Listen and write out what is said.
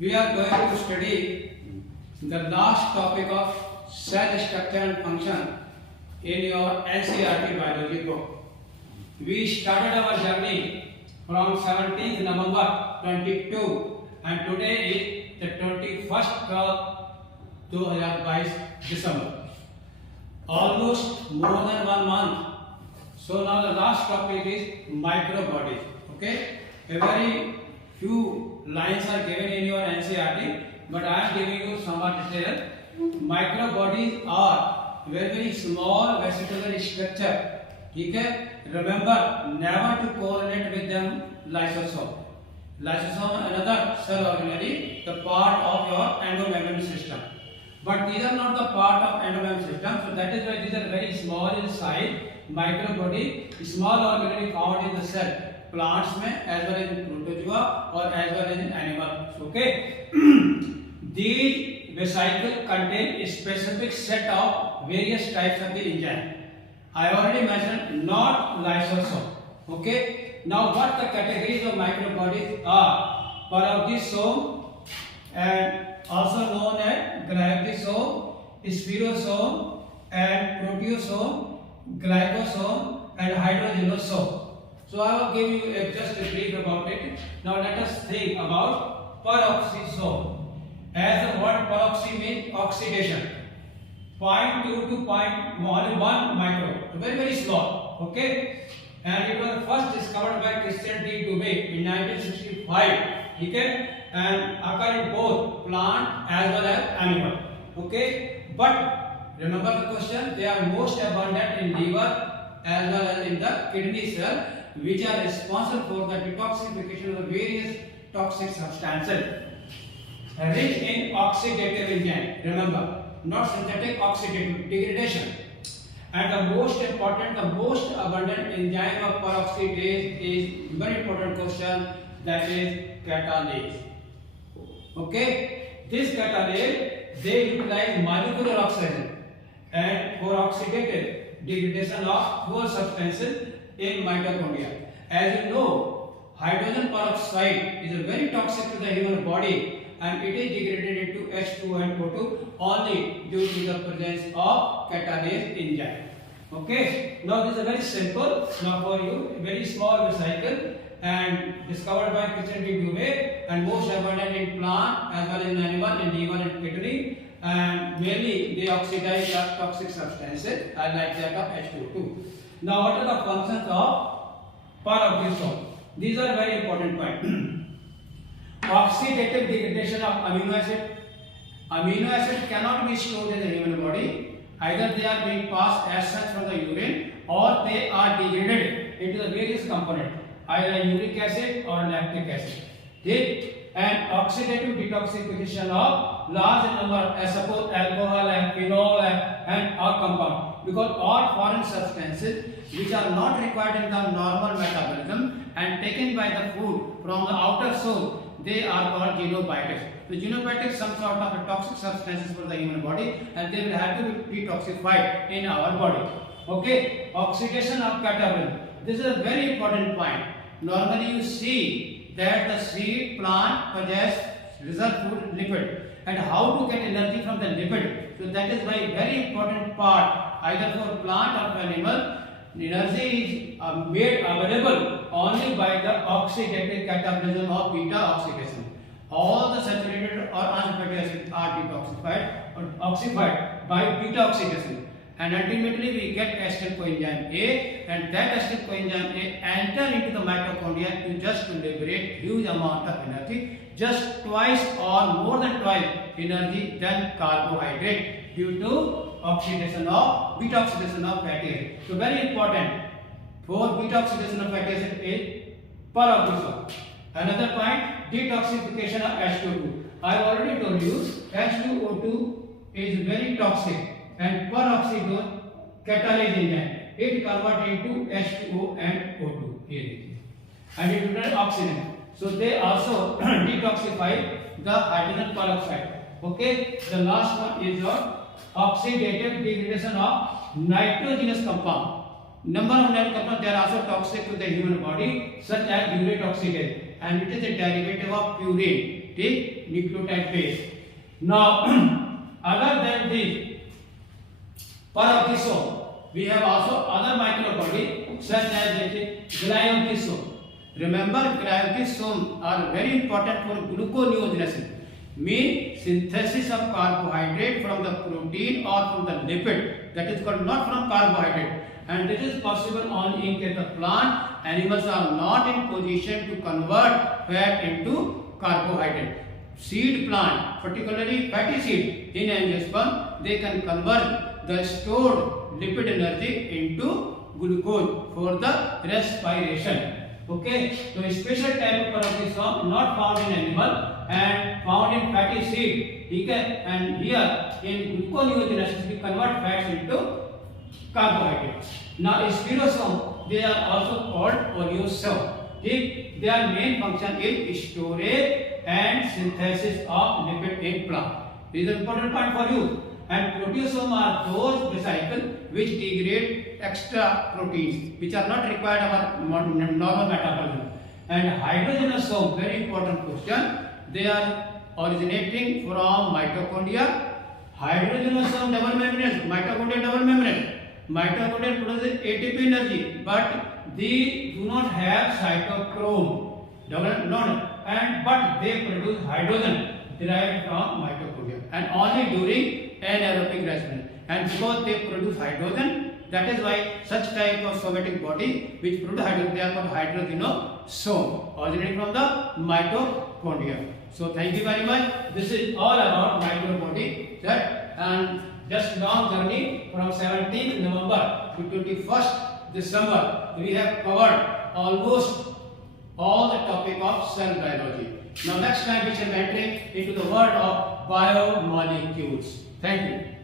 We are going to study the last topic of cell structure and function in your NCERT biology book. We started our journey from 17th November 22 and today is the 21st of 2022 December. Almost more than 1 month. So now the last topic is microbodies. Okay, a very few lines are given in your NCERT, but I am giving you some more detail. Microbodies are very small vesicular structure. Okay, remember never to correlate with them lysosome. Lysosome another cell organelle, the part of your endomembrane system. But these are not the part of endomembrane system, so that is why these are very small in size. Microbody, small organelle found in the cell, plants में as well as in protozoa or as well as in animals. Okay, these vesicles contain a specific set of various types of the enzyme. I already mentioned not lysosome. Okay, now what the categories of microbodies are? Peroxisome and also known as glycosome, spirosome and proteasome, glycosome and hydrogenosome. So I will give you just a brief about it. Now let us think about peroxisome. As the word peroxy means oxidation, 0.2 to 0.1 micro, so very small. Okay, and it was first discovered by Christian D. Dubé in 1965. Okay, and occur in both plant as well as animal. Okay, but remember the question, they are most abundant in liver as well as in the kidney cell, which are responsible for the detoxification of the various toxic substances. Rich in oxidative enzyme, remember, not synthetic oxidative degradation. And the most important, the most abundant enzyme of peroxidase is very important question, that is catalase. Okay, this catalase they utilize molecular oxygen and for oxidative degradation of four substances in mitochondria. As you know, hydrogen peroxide is a very toxic to the human body and it is degraded into H2 and O2 only due to the presence of catalase enzyme. Okay, now this is very simple. Now for you, very small vesicle and discovered by Christian D. Dubé and most abundant in plant as well as in animal, in liver and kidney, and mainly they oxidize the toxic substances like that of H2O2. Now what are the functions of peroxisome? These are very important points. Oxidative degradation of amino acid. Amino acid cannot be stored in the human body. Either they are being passed as such from the urine or they are degraded into the various components, either uric acid or lactic acid. Okay? And oxidative detoxification of large number, as suppose alcohol and phenol and all compound, because all foreign substances which are not required in the normal metabolism and taken by the food from the outer source, they are called xenobiotics. So xenobiotics some sort of a toxic substances for the human body and they will have to be detoxified in our body. Okay, oxidation of catabolism. This is a very important point. Normally you see that the seed plant possess reserve food lipid and how to get energy from the lipid. So that is why very important part, either for plant or for animal, energy is made available only by the oxidative catabolism of beta oxidation. All the saturated or unsaturated acids are detoxified or oxidified by beta oxidation, and ultimately we get acetyl coenzyme A, and that acetyl coenzyme A enter into the mitochondria to liberate huge amount of energy, just twice or more than twice energy than carbohydrate due to oxidation of beta oxidation of fatty acid. So very important for beta oxidation of fatty acid is peroxisome. Another point, detoxification of H2O2. I have already told you H2O2 is very toxic and peroxidose catalase enzyme, it converts into H2O and O2 here, and it becomes oxygen. So they also detoxify the hydrogen peroxide. Okay, the last one is your oxidative degradation of nitrogenous compound. Number of nitrogenous compounds they are also toxic to the human body, such as urate oxidase, and it is a derivative of purine. take nucleotide base. Now, other than the peroxisome, we have also other microbody such as glyoxysome. Remember, glyoxysomes are very important for gluconeogenesis, mean synthesis of carbohydrate from the protein or from the lipid, that is called not from carbohydrate, and this is possible only in case of plant. Animals are not in position to convert fat into carbohydrate. Seed plant, particularly fatty seed in angiosperm, they can convert the stored lipid energy into glucose for the respiration. Okay, so a special type of peroxisome not found in animal and found in fatty seed. Okay, and here in gluconeogenesis we convert fats into carbohydrates. Now spirosome, they are also called oleosome. Okay, their main function is storage and synthesis of lipid in plant. This is an important point for you. And proteasome are those vesicles which degrade extra proteins which are not required our normal metabolism. And hydrogenosome, very important question, they are originating from mitochondria. Hydrogenosome double membrane, mitochondria double membrane. Mitochondria produces ATP energy, but they do not have cytochrome, but they produce hydrogen derived from mitochondria, and only during anaerobic respiration. And because they produce hydrogen, that is why such type of somatic body which produce hydrogen, they are called hydrogenosome, originating from the mitochondria. So thank you very much. This is all about microbody. That and just long journey from 17th November to 21st December. We have covered almost all the topic of cell biology. Now next time we shall enter into the world of biomolecules. Thank you.